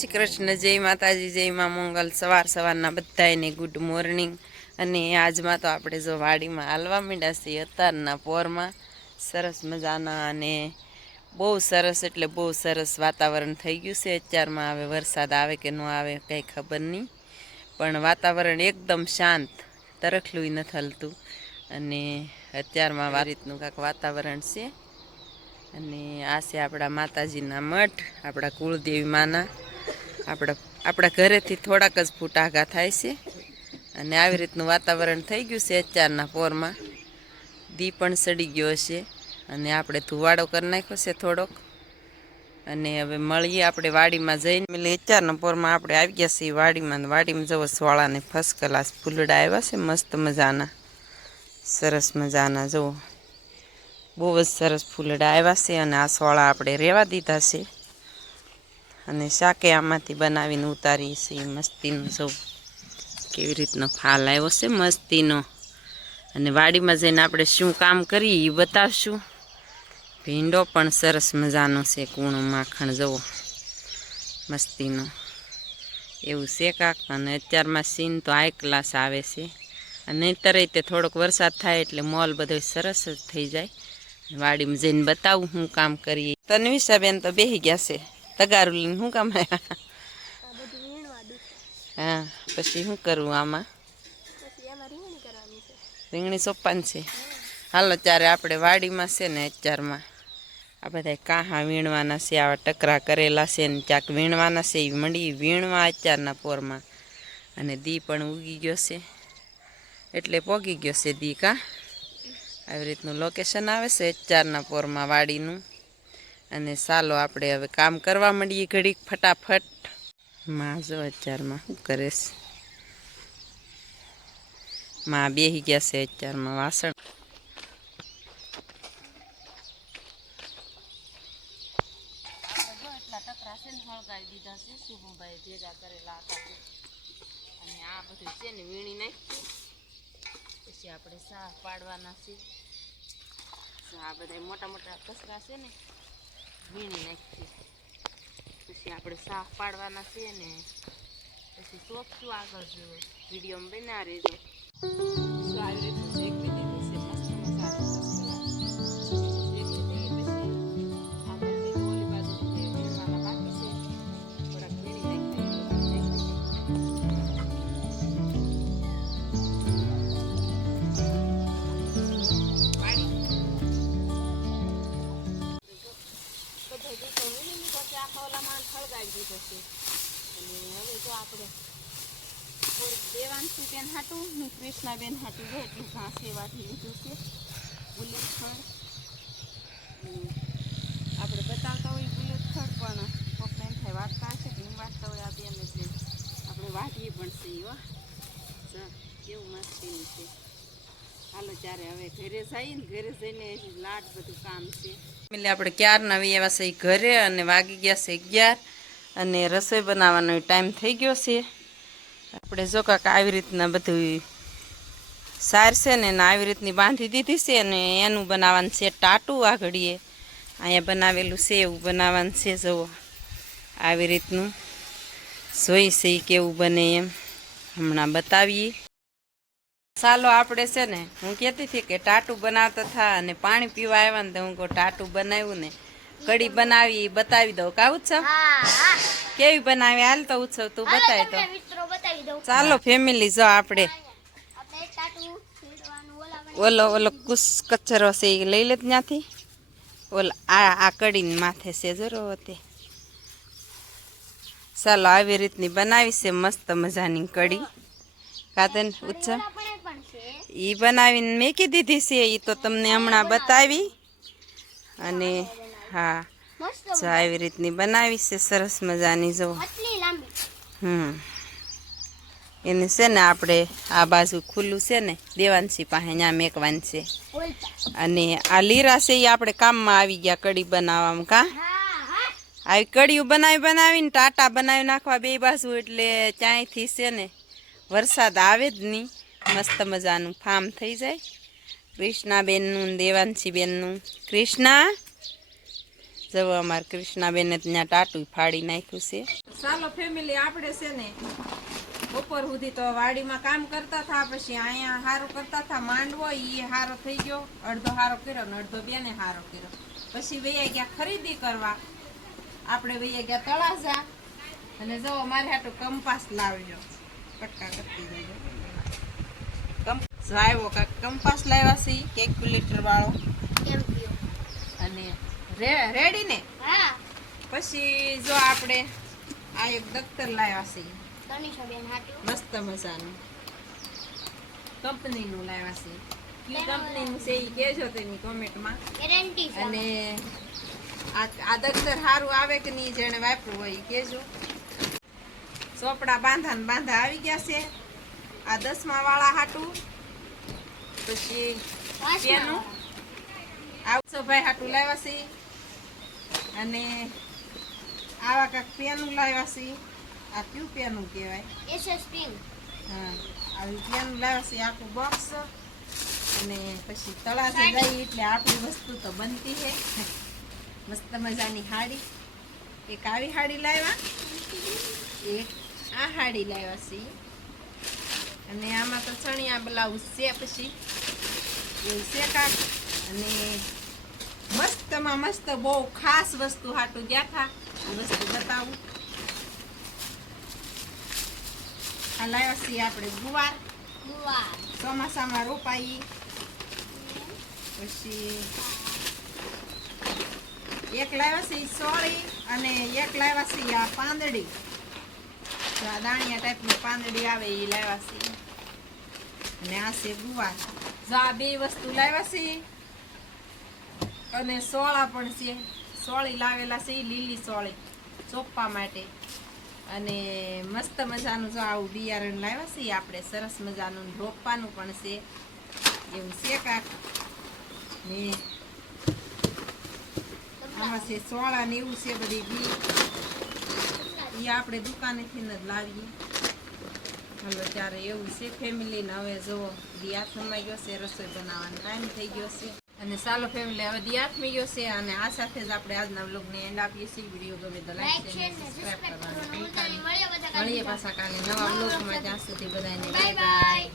શ્રી કૃષ્ણ, જય માતાજી, જય મા મંગલ. સવાર સવારના બધાને ગુડ મોર્નિંગ અને આજમાં તો આપણે જો વાડીમાં હાલવા માંડ્યા છીએ અત્યારના પોરમાં. સરસ મજાના અને બહુ સરસ એટલે બહુ સરસ વાતાવરણ થઈ ગયું છે. અત્યારમાં હવે વરસાદ આવે કે ન આવે કંઈ ખબર નહીં. પણ વાતાવરણ એકદમ શાંત તરખલું નથી હલતું અને અત્યારમાં આ રીતનું કાંઈક વાતાવરણ છે. અને આ છે આપણા માતાજીના મઠ, આપણા કુળદેવી માના. આપણા આપણા ઘરેથી થોડાક જ ફૂટ આઘા થાય છે. અને આવી રીતનું વાતાવરણ થઈ ગયું છે અત્યારના પોરમાં. દી પણ સડી ગયો છે. અને આપણે ધુવાડો કરી નાખ્યો છે થોડોક. અને હવે મળીએ આપણે વાડીમાં જઈને. એટલે અત્યારના પોરમાં આપણે આવી ગયા છીએ વાડીમાં. વાડીમાં જવો સોળાને ફર્સ્ટ ક્લાસ ફૂલડા આવ્યા છે. મસ્ત મજાના. સરસ મજાના, જુઓ. બહુ જ સરસ ફૂલડા આવ્યા છે. અને આ સોળા આપણે રહેવા દીધા છે. અને શાકે આમાંથી બનાવીને ઉતારી છે મસ્તીનું સૌ કેવી રીતનો ફાલ આવ્યો છે મસ્તીનો. અને વાડીમાં જઈને આપણે શું કામ કરીએ એ બતાવશું. ભીંડો પણ સરસ મજાનો છે કૂણો માખણ જવો મસ્તીનો. એવું છે કાક. અને અત્યારમાં સીન તો હાઈ ક્લાસ આવે છે. અને અત્યારે તે થોડોક વરસાદ થાય એટલે મોલ બધો સરસ જ થઈ જાય. વાડીમાં જઈને બતાવું હું કામ કરીએ. તન્વિષાબેન તો બેસી ગયા છે. તગારું લઈને શું કામ હા પછી શું કરવું આમાં? રીંગણી સોપાન છે. હાલો ત્યારે આપણે વાડીમાં છે ને અત્યારમાં. આ બધા કાહા વીણવાના છે આવા ટકરા કરેલા છે ને ક્યાંક વીણવાના છે એ મંડી વીણવા અત્યારના પોરમાં. અને દી પણ ઉગી ગયો છે. એટલે પોગી ગયો છે દી કા? આવી રીતનું લોકેશન આવે છે અત્યારના પોરમાં વાડીનું. અને ચાલો આપણે હવે કામ કરવા માંડીએ ઘડીક ફટાફટ. માં જો અત્યારમાં શું કરે છે? માં બેસી ગયા છે અત્યારમાં વાસણ. અને આ બધું છે ને વીણી નાખી પછી આપણે સાફ પાડવાના છે. આ બધા મોટા મોટા કચરા છે ને વીણી નાખીએ પછી આપણે સાફ પાડવાના છે ને પછી સોપશું આગળ જો વિડીયોમાં બનાવી રહેજો હું હાટું ને કૃષ્ણાબેન હાટું જો એટલું ઘાસ એવાથી લીધું છે. બુલેટ અને આપણે બતાવતા હોય બુલેટ ખડ પણ કોકને થાય વાટતા હશે કે એમ વાટતા હોય આ બેન એટલે આપણે વાટીએ પણ છે એવા કેવું મસ્તીનું છે. હાલો ત્યારે હવે ઘરે જઈએ ને, ઘરે જઈને લાટ બધું કામ છે. એટલે આપણે ક્યારના આવી એવા છે ઘરે અને વાગી ગયા છે અગિયાર અને રસોઈ બનાવવાનો ટાઈમ થઈ ગયો છે. આપણે જો કાંક આવી રીતના બધું સાર છે ને આવી રીતની બાંધી દીધી છે અને એનું બનાવવાનું છે ટાટું આ ઘડીએ અહીંયા બનાવેલું છે, એવું બનાવવાનું છે જુઓ આવી રીતનું. જોઈ છે કેવું બને એમ. હમણાં બતાવીએ. ચાલો આપણે છે ને, હું કહેતી હતી કે ટાટું બનાવતા થા અને પાણી પીવા આવ્યા ને તો હું કહું ટાટું બનાવ્યું ને. કઢી બનાવી બતાવી દઉં કા ઉત્સવ? કેવી બનાવી? હાલ તો ઉત્સવ તું બતાવી દઉં. ચાલો ફેમિલી જો આપણે. ઓલા ઓલો કુસ કચરો છે એ લઈ લે ત્યાંથી. ઓલો આ આ કડીને માથે છે જરો તે. ચાલો આવી રીતની બનાવી છે મસ્ત મજાની કડી કાતન ઉત્સવ? એ બનાવીને મેકી દીધી છે એ તો તમને હમણાં બતાવી. અને હા. જો આવી રીતની બનાવી છે સરસ મજાની જો. હમ. એને છે ને આપણે આ બાજુ ખુલ્લું છે ને દેવાંશી પાસે ત્યાં મેકવાની છે. અને આ લીરા છે એ આપણે કામમાં આવી ગયા કઢી બનાવવામાં કા? આવી કઢીઓ બનાવી બનાવીને ટાટા બનાવી નાખવા બે બાજુ એટલે ત્યાંયથી છે ને વરસાદ આવે જ નહીં. મસ્ત મજાનું ફાર્મ થઈ જાય. કૃષ્ણાબેનનું દેવાંશીબેનનું. કૃષ્ણા? જવો અમારે કૃષ્ણાબેને ત્યાં ટાટું ફાડી નાખ્યું છે. ચાલો ફેમિલી આપણે છે ને બપોર સુધી તો વાડીમાં કામ કરતા હતા પછી અહીંયા હારો કરતા હતા માંડવો એ હારો થઈ ગયો અડધો હારો કર્યો ને અડધો બેને હારો કર્યો. પછી વૈયા ગયા ખરીદી કરવા. આપણે વૈયા ગયા તળાજા. અને જવો મારે હાટું કંપાસ લાવજો કટકા કરતી જજો કંપાસ લાવ્યો કાંઈક કંપાસ લાવ્યા છે કેલ્ક્યુલેટર વાળો. અને રેડી ને? હા. પછી જો આપણે આ એક દફતર લાવ્યા છે. મસ્ત મજાનું. કંપનીનું લાવ્યા છે. કઈ કંપનીનું છે એ કહેજો તેની કોમેન્ટમાં. અને આ આ દફતર સારું આવે કે નહીં જેણે વાપરવું હોય એ કહેજો. ચોપડા બાંધા ને બાંધા આવી ગયા છે. આ દસમા વાળા હાટું. પછી પેનું. આવસો ભાઈ હાટું લાવ્યા છે. અને આવા કાંક પેનું લાવ્યા છે. આ કયું પેનું કહેવાય? એસએસપી હા આવી પેનું લાવ્યા છે આખું બોક્સ અને પછી તળાથી ગઈ એટલે આપણી વસ્તુ તો બનતી છે મસ્ત મજાની હાડી. એક આવી હાડી લાવ્યા. એક આ હાડી લાવ્યા છે. અને આમાં તો ચણિયા બ્લાઉઝ છે પછી. એવું છે કાંક. અને મસ્તમાં મસ્ત બહુ ખાસ વસ્તુ હાટું ગયા હતા વસ્તુ બતાવું. આ લાવ્યા છીએ આપણે ગુવાર. ગુવાર. ચોમાસામાં રોપાઈ પછી એક લાવ્યા છે સોળી અને એક લાવ્યા છે આ પાંદડી. આ દાણિયા ટાઈપની પાંદડી આવે એ લાવ્યા છે અને આ છે ગુવાર. જો આ બે વસ્તુ લાવ્યા છે અને સોળા પણ છે. સોળી લાવેલા છે લીલી સોળી ચોપ્પા માટે. અને મસ્ત મજાનું જો આવું બિયારણ લાવ્યા છે આપણે સરસ મજાનું રોપવાનું પણ છે. એવું છે કાક. ને આમાં છે સોળા ને એવું છે બધી બી. એ આપણે દુકાનેથી જ લાવીએ. હલો ત્યારે એવું છે ફેમિલીને હવે જો દિયાથમાં ગયો છે, રસોઈ બનાવવાનો ટાઈમ થઈ ગયો છે. અને સાલો ફેમિલી હવે દિયાથમાં ગયો છે અને આ સાથે જ આપણે આજના વ્લોગને એન્ડ આપીએ છીએ. વીડિયો ગમે તો લાઈક શેર સબસ્ક્રાઇબ કરવાનું ભૂલતા નહીં. મળીએ પાછા કાલે નવા વ્લોગમાં ત્યાં સુધી બધાને બાય બાય